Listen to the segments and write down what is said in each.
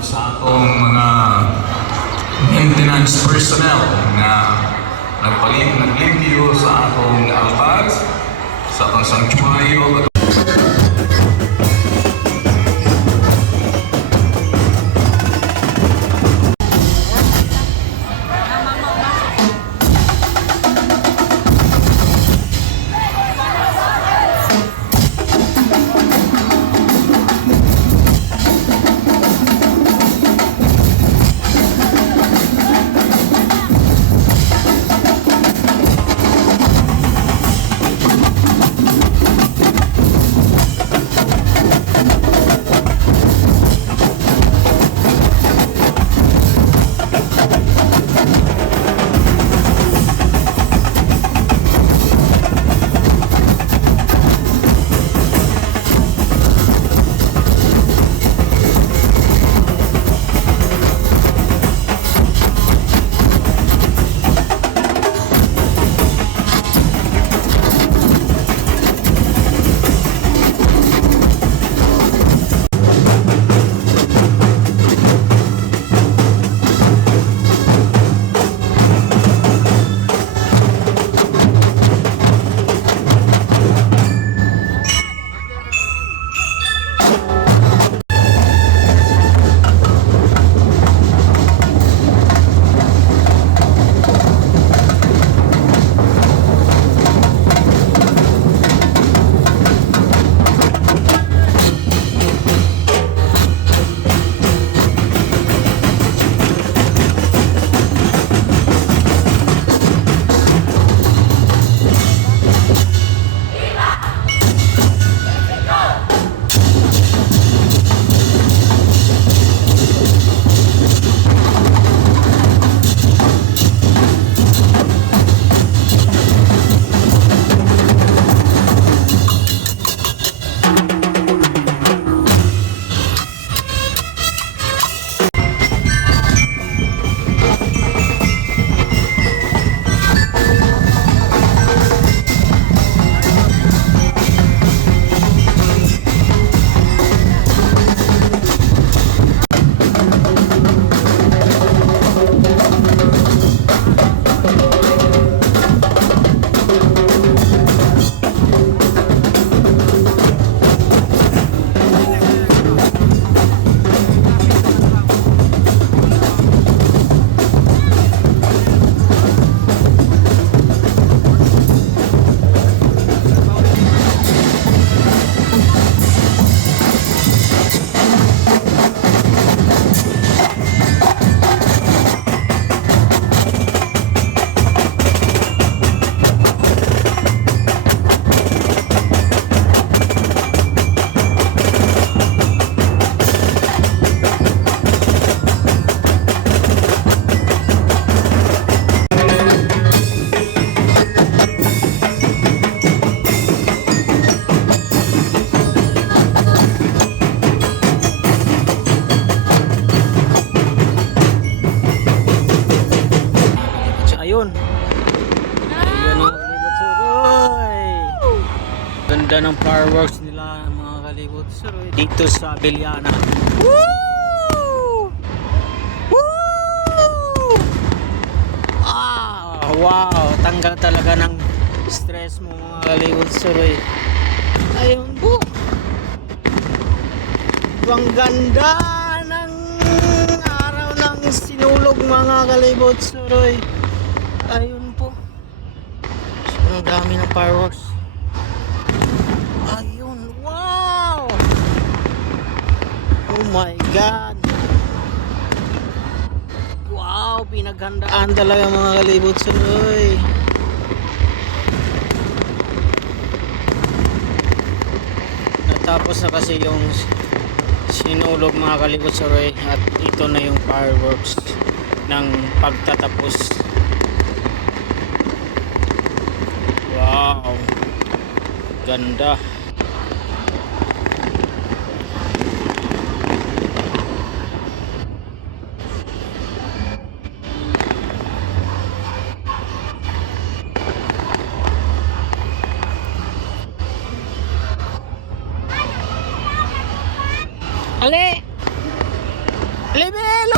shoutout sa atong mga maintenance personnel na naglimpyo sa atong altar, sa atong sanctuaryo. Ganda ng fireworks nila mga kalibot sir dito sa Biliana. Woo! Woo! Wow, tanggal talaga ng stress mo mga kalibot sir. Ayun po. Ang ganda ng araw ng sinulog mga kalibot sir. Ayun po. Ang dami ng fireworks. Ayun, wow! Oh my God! Wow, pinaghandaan talaga mga kalibot sunoy. Natapos na kasi yung sinulog mga kalibot sunoy at ito na yung fireworks ng pagtatapos. Wow! Ganda! Ale! Level!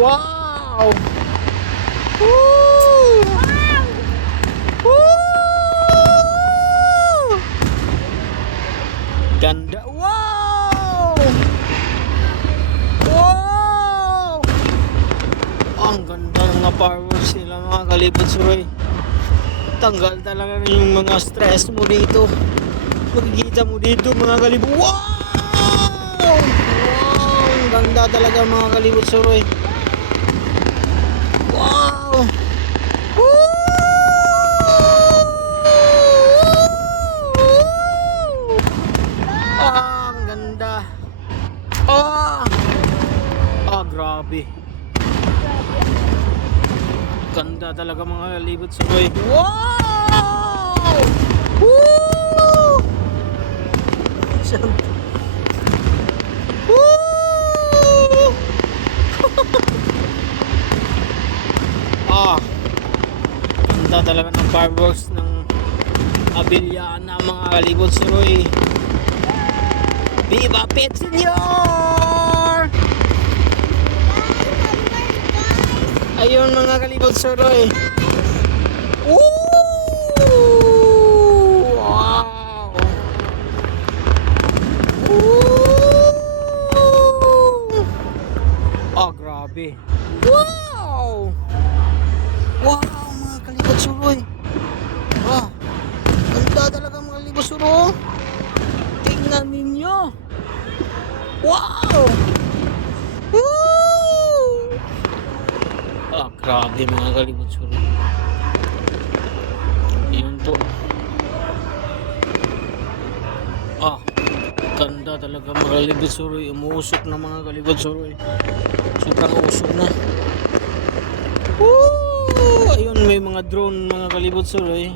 Wow! Woo! Woo! Ganda! Wow! Wow! Ang ganda ng mga fireworks nila mga kalibot suroy. Tanggal talaga yung mga stress mo dito. Makikita mo dito mga kalibot. Wow! Wow! Ang ganda talaga mga kalibot suroy. Wow! Woo! Ang ganda. Grabe. Ganda talaga mga libot sa boy. Wow! Woo! Woo! Ganda talaga ng fireworks ng Abiliana mga kalibot sa boy. Viva Pet Senyor! Ayun mga kalibot suroy. Woo! Wow! Woo! Grabe. Wow! Wow mga kalibot suroy. Ganda talaga mga kalibot suroy. Tingnan ninyo. Wow! Woo! Grabe mga kalibot suroy. Yun po. Ganda talaga mga kalibot suroy. Umuusok na mga kalibot suroy. Sobrang usok na. Woo! Ayun, may mga drone mga kalibot suroy.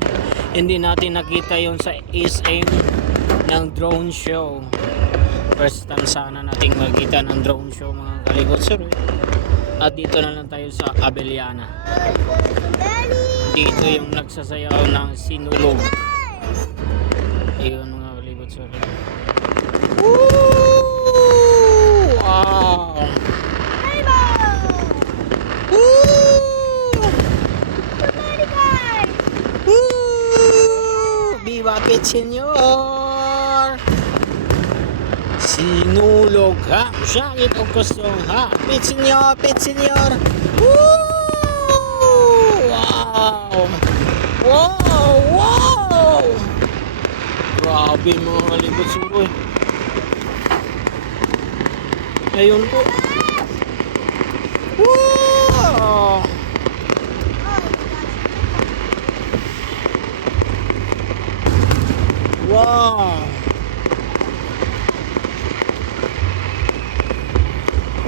Hindi natin nakita yon sa SM ng drone show. First time sana nating makita ng drone show mga kalibot suroy. At dito na lang tayo sa Abiliana. Dito yung nagsasayaw ng sinulog. Ayun mga kalibot suroy. Woo! Wow! Woo! Woo! Viva Pet Senyor! Sinulog ha, sakit o kusong ha. Pet Senyor, Pet Senyor. Woo! Wow! Wow! Wow! Grabe mga kalibot suroy. Ayun po. Wow! Wow!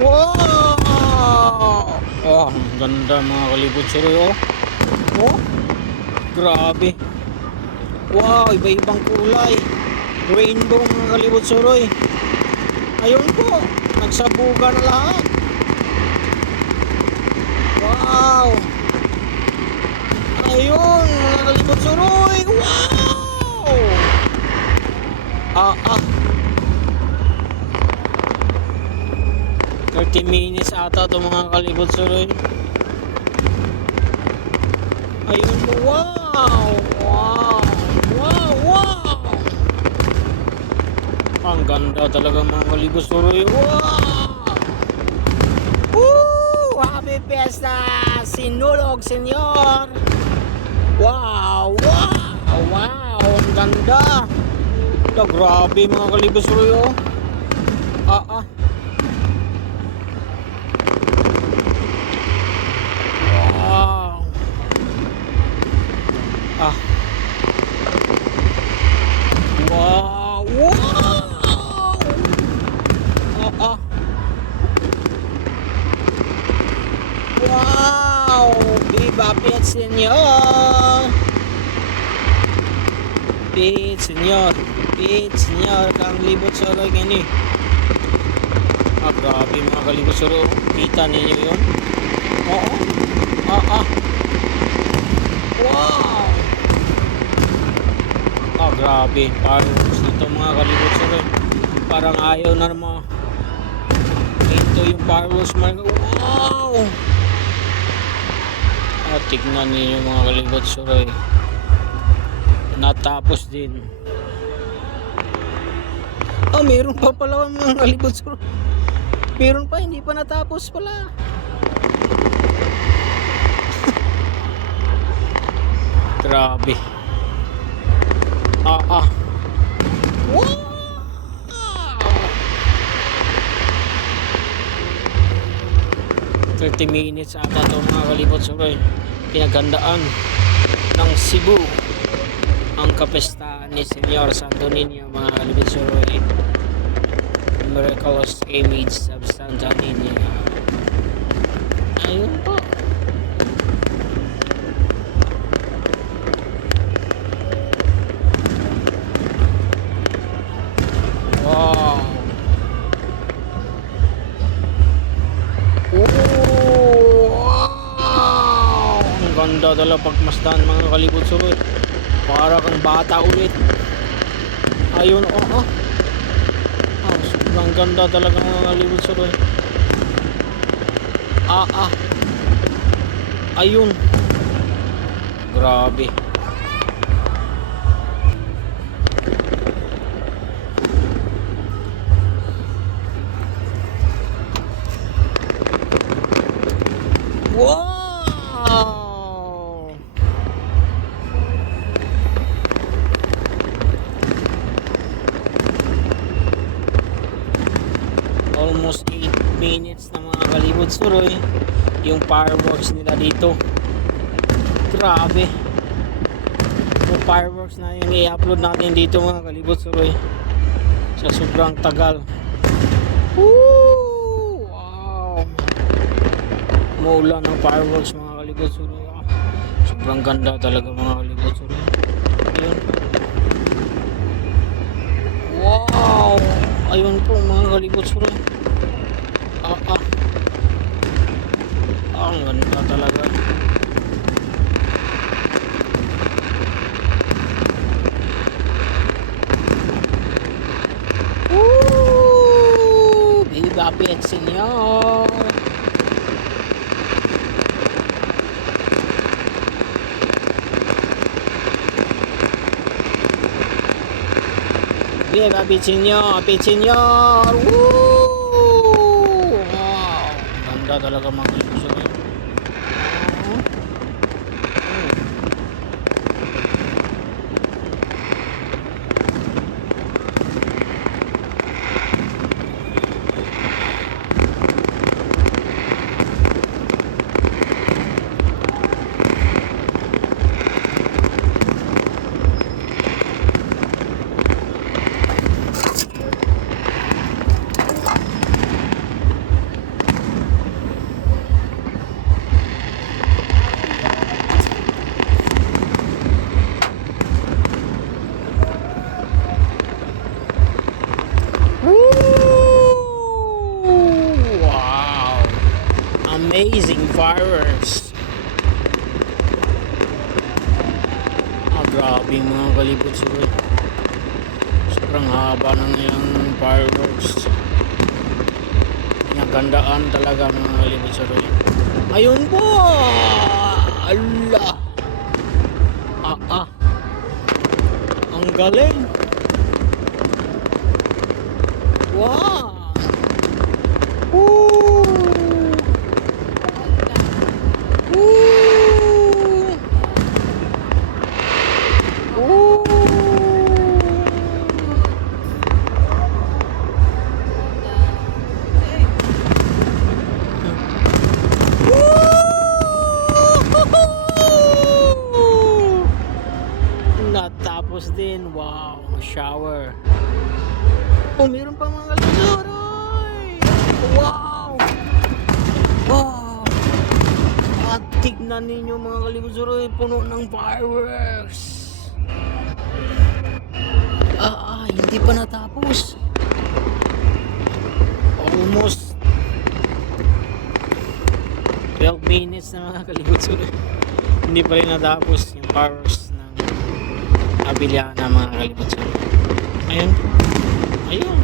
Wow! Ang ganda mga kalibot suroy. Grabe. Wow, iba-ibang kulay. Rainbow mga kalibot suroy. Ayun po, nagsabuga na lahat. Wow! Ayun mga kalibot suroy. Wow! 30 minutes ata ito mga kalibot suroy. Ayun po. Wow! Wow! Wow! Wow! Ang ganda talaga mga kalibot suroy. Wow! Woo! Happy Fiesta! Sinulog Senyor! Wow! Wow! Wow! Ang ganda! Grabe mga kalibot suroy. Wow! Wow! Wow! Viva Pet Senyor! Pet Senyor! Pet Senyor! Kang libot suroy gani. Grabe mga kalibot suroy. Kita ninyo yun? Wow! Grabe, fireworks na to mga kalibot sir. Parang ayaw na naman. Ito yung fireworks mga. Wow! Tignan niyo mga kalibot sir. Natapos din. Meron pa pala mga kalibot sir. Meron pa, hindi pa natapos pala. Grabe. Wow! 30 minutes ata ito mga kalibot sir. Pinaghandaan ng Cebu ang kapestahan ni Senyor Santo Niño mga kalibot sir. Miraculous image of Santa Niña. Ayun po. Wow. Wow. Ang ganda talaga pagmasdan mga kalibot sir. Para kang bata ulit. Ayun sobrang ganda talaga mga kalibot sir. Ayun. Grabe. Wow! Almost 8 minutes na mga kalibot suroy yung fireworks nila dito. Grabe. Yung fireworks na yung i-upload natin dito mga kalibot suroy sa sobrang tagal. Wow! Maulan ng fireworks mga kalibot suroy. Sobrang ganda talaga mga kalibot suroy. Ayun. Wow! Ayun po mga kalibot suroy. Ang ganda talaga. Viva el Señor! Viva el Señor! El Señor! Woo! Wow! Ganda talaga mga kalibot suroy. Wow! Amazing fireworks! Grabe mga kalibot sir. Sobrang haba ng ilang fireworks. Pinagandaan talaga mga kalibot sir. Ayun po! Allah! Ang galing! Wow! Natapos din. Wow! Shower. Meron pa mga kalibot. Wow! Wow! At tignan ninyo mga kalibot suroy, puno ng fireworks. Hindi pa natapos. Almost 12 minutes na mga kalibot suroy. Hindi pa rin natapos yung fireworks ng Bilyana mga kalibot sa ayun. Ayun.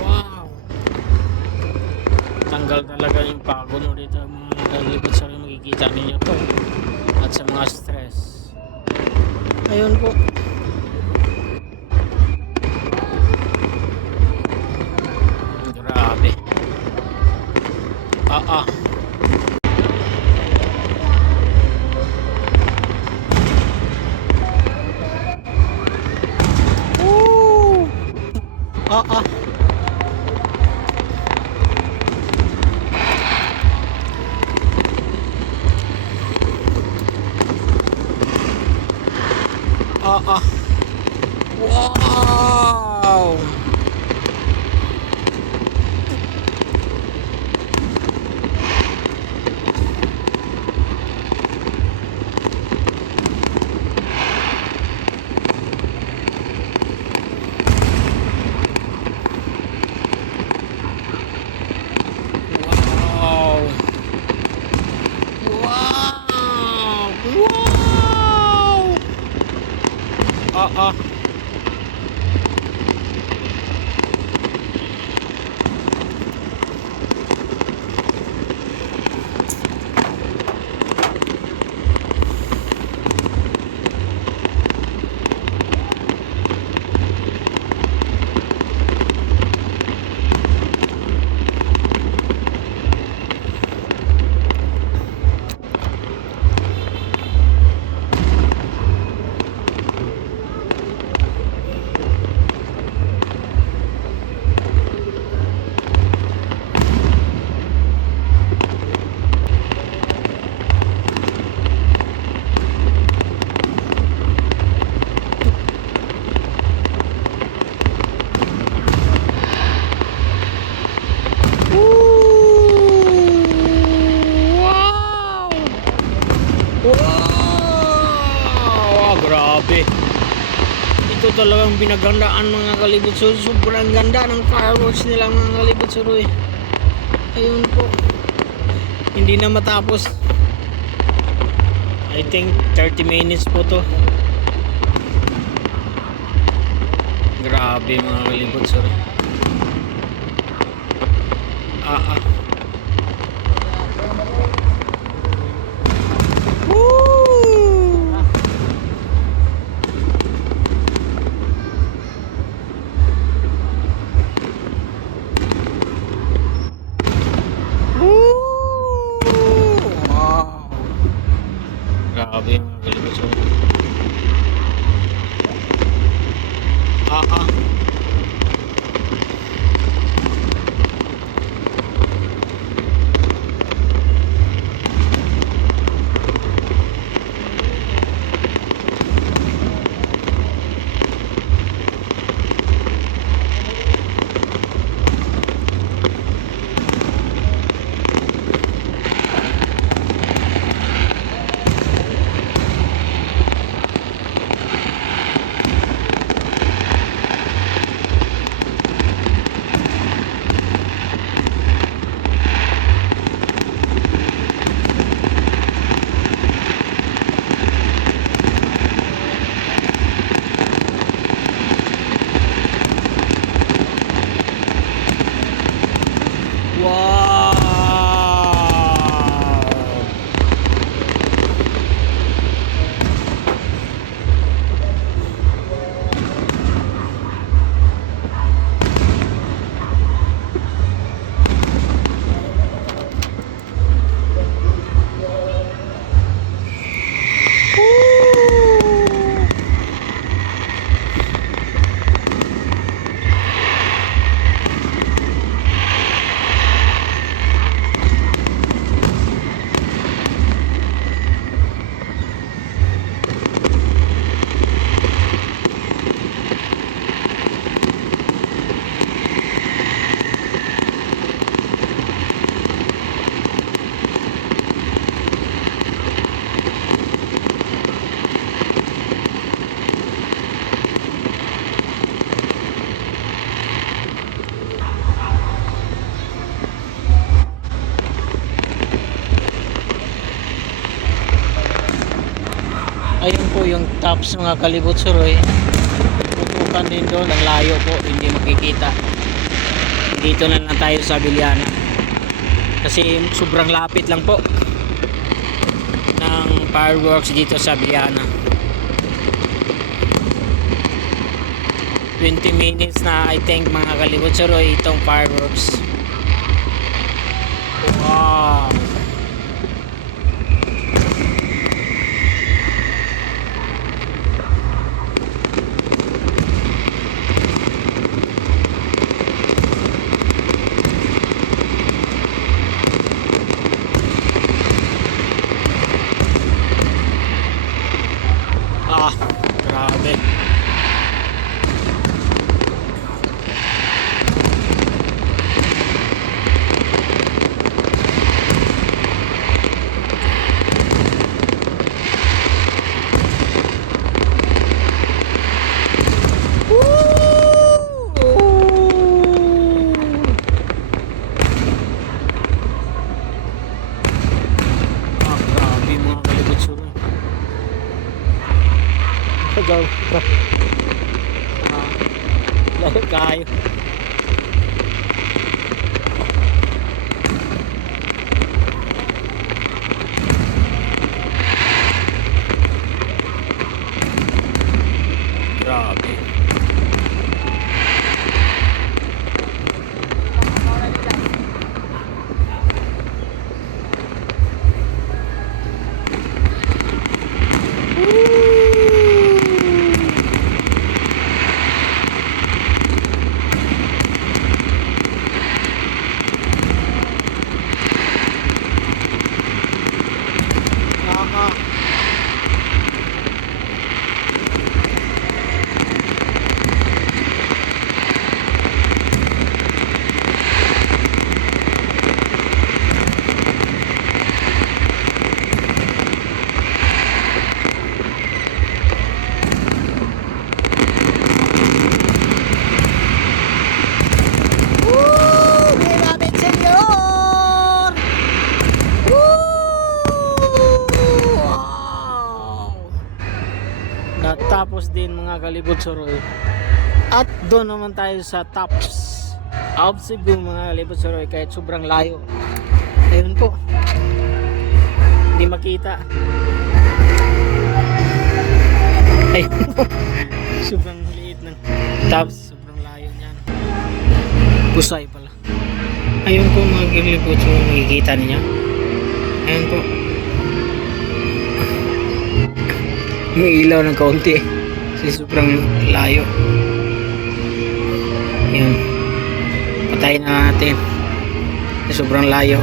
Wow. Tanggal talaga yung pagod mo dito mga kalibot sa makikita ninyo to. At sa mga stress. Ayun po. Grabe. Woo! Ah, ah. Wow! Wow! Wow! Wow! Wow! Wow! Grabe. Ito talagang pinagandaan mga kalibot sur. Sobrang ganda ng fireworks nila mga kalibot sur. Ayun po. Hindi na matapos. I think 30 minutes po to. Grabe mga kalibot sur. Woo! Wow! Grabe mga kalibot sur. Ayun po yung tops mga kalibot suroy. Pupukan din doon. Ang layo po. Hindi makikita. Dito na lang tayo sa Abiliana. Kasi sobrang lapit lang po ng fireworks dito sa Abiliana. 20 minutes na I think mga kalibot suroy itong fireworks. Wow. Grabe. Grabe mga kalibot suroy. Go. Layo kayo. Grabe. Natapos din mga kalibot suroy. At doon naman tayo sa tops of Cebu mga kalibot suroy, kahit sobrang layo. Ayun po. Hindi makita. Ayun po. Sobrang liit ng tops, sobrang layo niyan. Pusay pala. Ayun po mga kalibot suroy, makikita niya. Ayun po. May ilaw ng kaunti kasi sobrang layo. Yun, patayin na natin, sobrang layo.